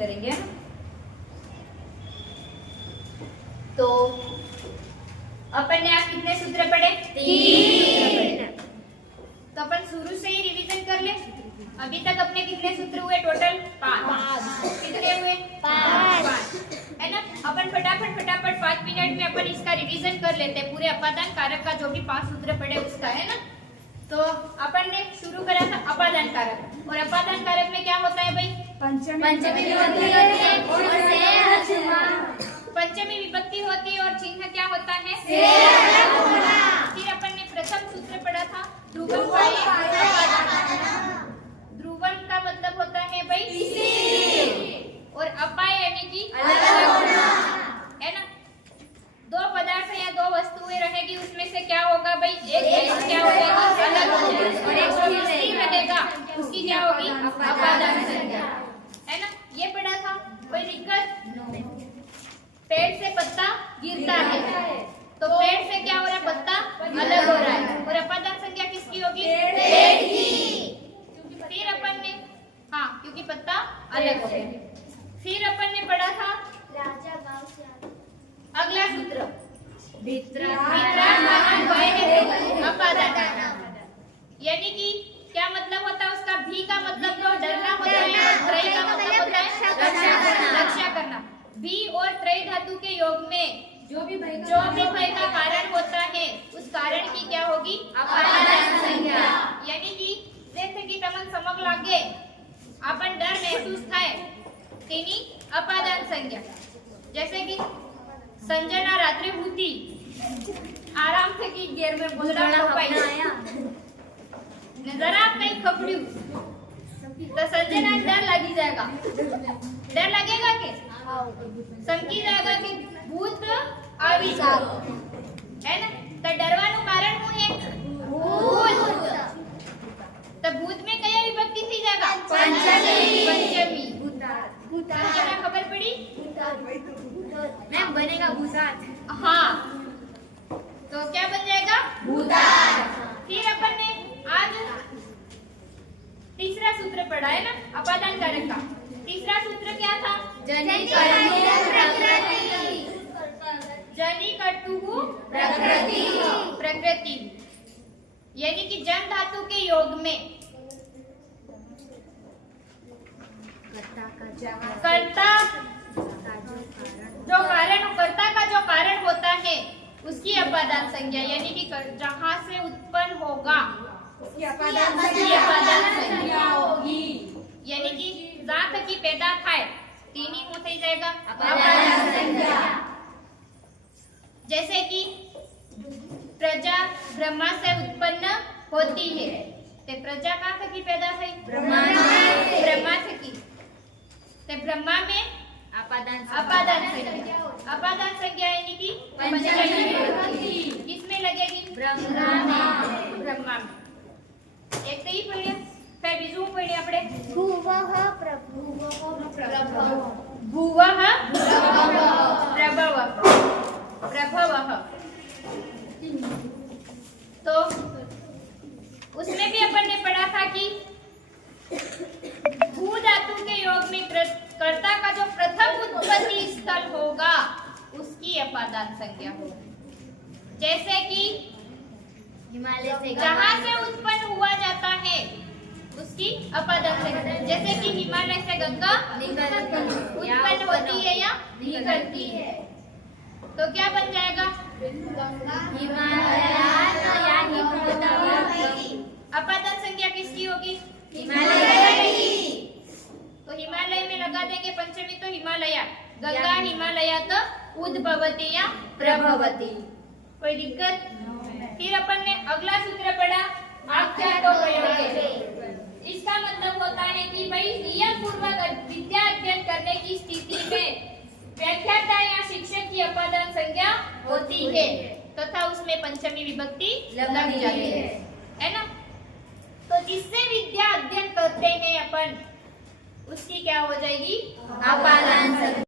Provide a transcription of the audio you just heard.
करेंगे। तो अपन ने आज कितने सूत्र पढ़े? 3। तो अपन शुरू से ही रिवीजन कर ले। अभी तक अपने कितने सूत्र हुए टोटल? 5। कितने हुए? 5, है ना। अपन फटाफट 5 मिनट में अपन इसका रिवीजन कर लेते हैं, पूरे अपादान कारक का जो भी 5 सूत्र पढ़े उसका, है ना। तो अपन ने शुरू करा था अपादान कारक, और अपादान कारक में क्या होता है भाई? पंचमी विभक्ति होती है और चिन्ह क्या होता है? फिर अपन ने प्रथम सूत्र पढ़ा था ध्रुवम का मतलब होता है भाई और अपाय यानी कि है ना। 2 पदार्थ या 2 वस्तुएं रहेगी, उसमें से क्या होगा भाई? एक क्या होगा? अलग हो जाएगी, और एक जो स्थिर रहेगा उसकी क्या होगी? अपादान संज्ञा, है ना। ये पढ़ा था। कोई दिक्कत? पेड़ से पत्ता गिरता है तो पेड़ से क्या हो रहा है? पत्ता अलग हो रहा है, और अपादान संज्ञा किसकी होगी? पेड़ की। फिर अपन ने क्योंकि पत्ता अलग हो गया। फिर अपन ने पढ़ा था अगला सूत्र अपादान, यानी कि क्या मतलब होता है उसका? भी का मतलब तो डरना होता है, त्रय का मतलब होता है रक्षा करना। भी और त्रय धातु के योग में जो भी भय का कारण होता है उस कारण की क्या होगी? अपादान संज्ञा। यानी कि जैसे कि तमन समक लागे, अपन डर महसूस थाय तेनी अपादान संज्ञा। जैसे कि संजना रात्रे हुती आराम से की घेर में बोलड़ा पाई जरा कहीं खपड़ू तो संजना डर लगी जाएगा। डर लगेगा के समझी जाएगा कि भूत આવી જાવ, है ना। तो डरવાનું कारण શું है? भूत। तो भूत में कया विभक्ति थी जाएगा? पंचमी। क्या खबर पड़ी? मैम बनेगा भूसात। हाँ, तो क्या बन जाएगा? भूतात। फिर अपन ने आज तीसरा सूत्र पढ़ा है ना अपादान कारक का। तीसरा सूत्र क्या था? जनि कर्तुः प्रकृति, यानी कि जन धातु के योग में कर्ता जो कारण होता है उसकी अपादान संज्ञा, यानी कि जहाँ से उत्पन्न होगा उसकी अपादान संज्ञा होगी। यानी कि जहाँ तक की पैदा थाय तेनी हो थई जाएगा अपादान संज्ञा। जैसे कि प्रजा ब्रह्मा से उत्पन्न होती है, ते प्रजा कहाँ थकी पैदा थई? ब्रह्मा थकी। ते ब्रह्मा में अपादान संज्ञा यानी कि पंचमी विभक्ति किसमें लगेगी? ब्रह्मा में। एक तो ही पढ़िए, फिर बीजू पढ़िए अपने भुवः प्रभवः। तो उसमें भी अपन ने पढ़ा था कि भू धातु के योग में कर्ता का जो प्रथम उत्पत्ति स्थल होगा उसकी अपादान संज्ञा होगी। जैसे कि हिमालय से जहाँ से उत्पन्न हुआ जाता है उसकी अपादान संज्ञा। जैसे कि हिमालय से गंगा उत्पन्न होती है या निकलती है, तो क्या बन जाएगा? अपादान संज्ञा किसकी होगी? हिमालय की। तो हिमालय में लगा देंगे पंचमी, तो हिमालय। गंगा हिमालयात उद्भवती या प्रभवती। कोई दिक्कत? फिर अपन ने अगला सूत्र पढ़ा आख्यातो प्रयोगे। इसका मतलब होता है कि भाई नियम पूर्वक विद्या अध्ययन करने की स्थिति में व्याख्याता या शिक्षक की अपादान संज्ञा होती है तथा उसमें पंचमी विभक्ति लग जाती है ना। तो जिससे विद्या अध्ययन करते हैं अपन उसकी क्या हो जाएगी? अपादान संज्ञा।